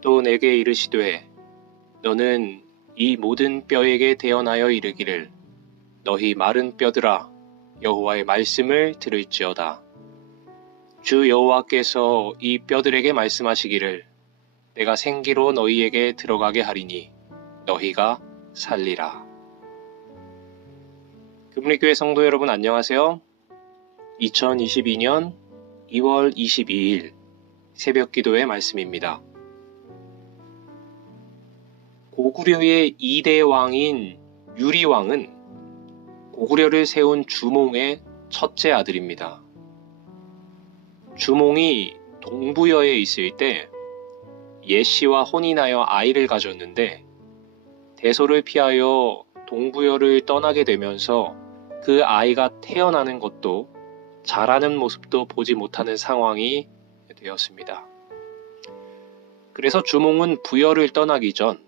또 내게 이르시되 너는 이 모든 뼈에게 대언하여 이르기를 너희 마른 뼈들아 여호와의 말씀을 들을지어다. 주 여호와께서 이 뼈들에게 말씀하시기를 내가 생기로 너희에게 들어가게 하리니 너희가 살리라. 금리교회 성도 여러분 안녕하세요. 2022년 2월 22일 새벽 기도의 말씀입니다. 고구려의 2대 왕인 유리왕은 고구려를 세운 주몽의 첫째 아들입니다. 주몽이 동부여에 있을 때 예씨와 혼인하여 아이를 가졌는데 대소를 피하여 동부여를 떠나게 되면서 그 아이가 태어나는 것도 자라는 모습도 보지 못하는 상황이 되었습니다. 그래서 주몽은 부여를 떠나기 전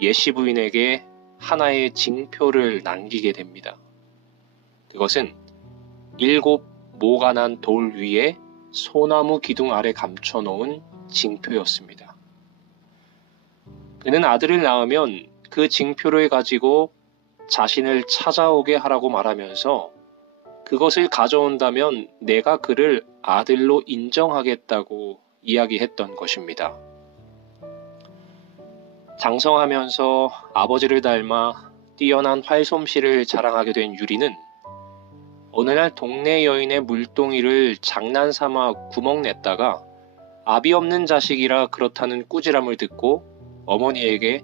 예씨 부인에게 하나의 징표를 남기게 됩니다. 그것은 7 모가 난 돌 위에 소나무 기둥 아래 감춰놓은 징표였습니다. 그는 아들을 낳으면 그 징표를 가지고 자신을 찾아오게 하라고 말하면서 그것을 가져온다면 내가 그를 아들로 인정하겠다고 이야기했던 것입니다. 장성하면서 아버지를 닮아 뛰어난 활솜씨를 자랑하게 된 유리는 어느 날 동네 여인의 물동이를 장난삼아 구멍냈다가 아비 없는 자식이라 그렇다는 꾸지람을 듣고 어머니에게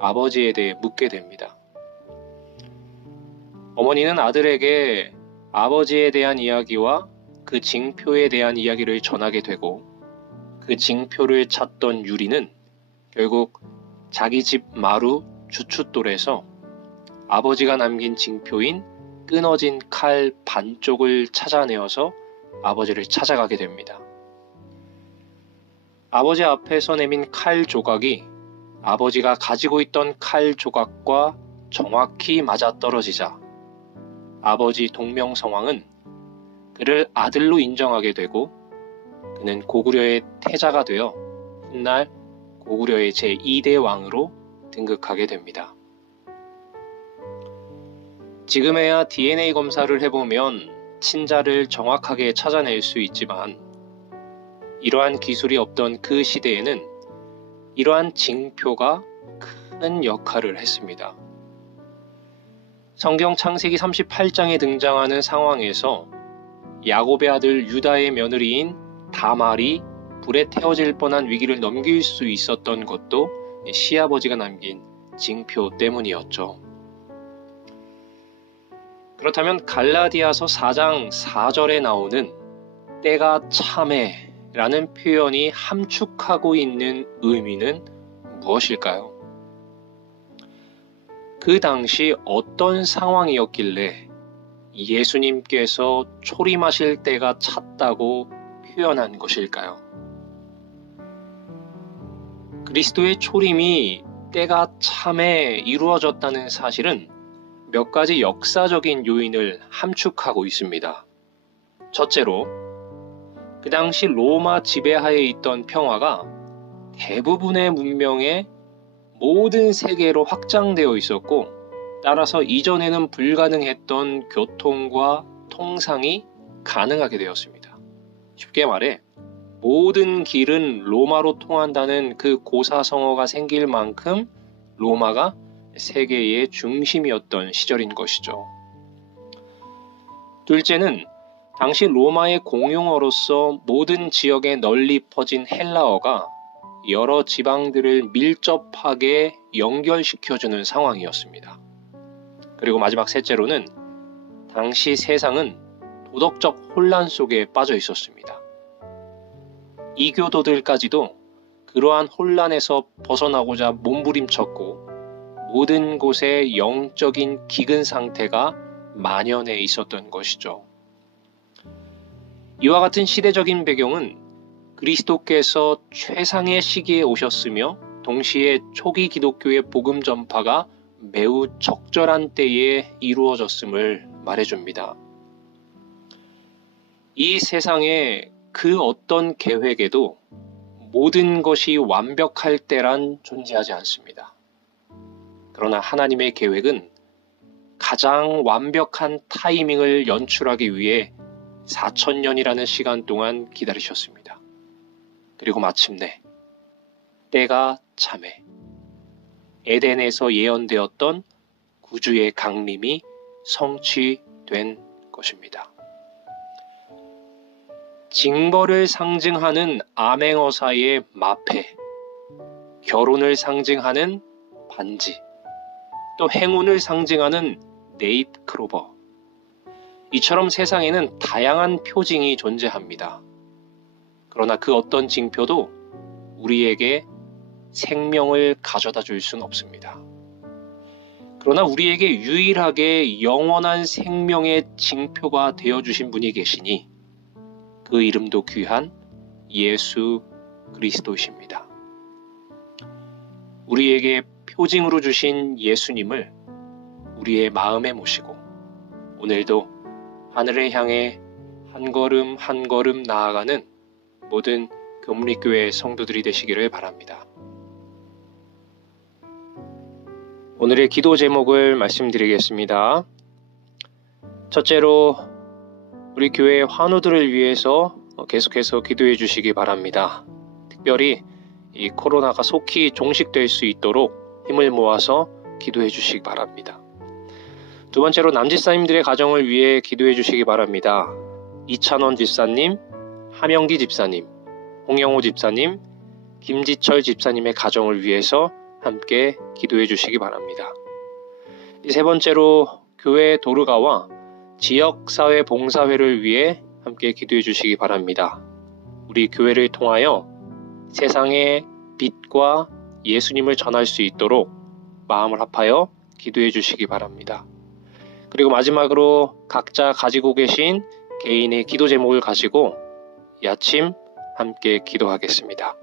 아버지에 대해 묻게 됩니다. 어머니는 아들에게 아버지에 대한 이야기와 그 징표에 대한 이야기를 전하게 되고 그 징표를 찾던 유리는 결국 자기 집 마루 주춧돌에서 아버지가 남긴 징표인 끊어진 칼 반쪽을 찾아내어서 아버지를 찾아가게 됩니다. 아버지 앞에서 내민 칼 조각이 아버지가 가지고 있던 칼 조각과 정확히 맞아떨어지자 아버지 동명성왕은 그를 아들로 인정하게 되고 그는 고구려의 태자가 되어 훗날 고구려의 제2대 왕으로 등극하게 됩니다. 지금에야 DNA 검사를 해보면 친자를 정확하게 찾아낼 수 있지만 이러한 기술이 없던 그 시대에는 이러한 징표가 큰 역할을 했습니다. 성경 창세기 38장에 등장하는 상황에서 야곱의 아들 유다의 며느리인 다말이 불에 태워질 뻔한 위기를 넘길 수 있었던 것도 시아버지가 남긴 징표 때문이었죠. 그렇다면 갈라디아서 4장 4절에 나오는 때가 참해 라는 표현이 함축하고 있는 의미는 무엇일까요? 그 당시 어떤 상황이었길래 예수님께서 초림하실 때가 찼다고 표현한 것일까요? 그리스도의 초림이 때가 참에 이루어졌다는 사실은 몇 가지 역사적인 요인을 함축하고 있습니다. 첫째로, 그 당시 로마 지배하에 있던 평화가 대부분의 문명의 모든 세계로 확장되어 있었고, 따라서 이전에는 불가능했던 교통과 통상이 가능하게 되었습니다. 쉽게 말해 모든 길은 로마로 통한다는 그 고사성어가 생길 만큼 로마가 세계의 중심이었던 시절인 것이죠. 둘째는 당시 로마의 공용어로서 모든 지역에 널리 퍼진 헬라어가 여러 지방들을 밀접하게 연결시켜주는 상황이었습니다. 그리고 마지막 셋째로는 당시 세상은 도덕적 혼란 속에 빠져 있었습니다. 이교도들까지도 그러한 혼란에서 벗어나고자 몸부림쳤고 모든 곳에 영적인 기근 상태가 만연해 있었던 것이죠. 이와 같은 시대적인 배경은 그리스도께서 최상의 시기에 오셨으며 동시에 초기 기독교의 복음 전파가 매우 적절한 때에 이루어졌음을 말해줍니다. 이 세상에 그 어떤 계획에도 모든 것이 완벽할 때란 존재하지 않습니다. 그러나 하나님의 계획은 가장 완벽한 타이밍을 연출하기 위해 4,000년이라는 시간 동안 기다리셨습니다. 그리고 마침내 때가 참해 에덴에서 예언되었던 구주의 강림이 성취된 것입니다. 징벌을 상징하는 암행어사의 마패, 결혼을 상징하는 반지, 또 행운을 상징하는 네잎크로버. 이처럼 세상에는 다양한 표징이 존재합니다. 그러나 그 어떤 징표도 우리에게 생명을 가져다 줄 수는 없습니다. 그러나 우리에게 유일하게 영원한 생명의 징표가 되어주신 분이 계시니 그 이름도 귀한 예수 그리스도이십니다. 우리에게 표징으로 주신 예수님을 우리의 마음에 모시고 오늘도 하늘을 향해 한 걸음 한 걸음 나아가는 모든 금리교회 성도들이 되시기를 바랍니다. 오늘의 기도 제목을 말씀드리겠습니다. 첫째로 우리 교회의 환우들을 위해서 계속해서 기도해 주시기 바랍니다. 특별히 이 코로나가 속히 종식될 수 있도록 힘을 모아서 기도해 주시기 바랍니다. 두 번째로 남집사님들의 가정을 위해 기도해 주시기 바랍니다. 이찬원 집사님, 하명기 집사님, 홍영호 집사님, 김지철 집사님의 가정을 위해서 함께 기도해 주시기 바랍니다. 세 번째로 교회 도르가와 지역사회 봉사회를 위해 함께 기도해 주시기 바랍니다. 우리 교회를 통하여 세상의 빛과 예수님을 전할 수 있도록 마음을 합하여 기도해 주시기 바랍니다. 그리고 마지막으로 각자 가지고 계신 개인의 기도 제목을 가지고 이 아침 함께 기도하겠습니다.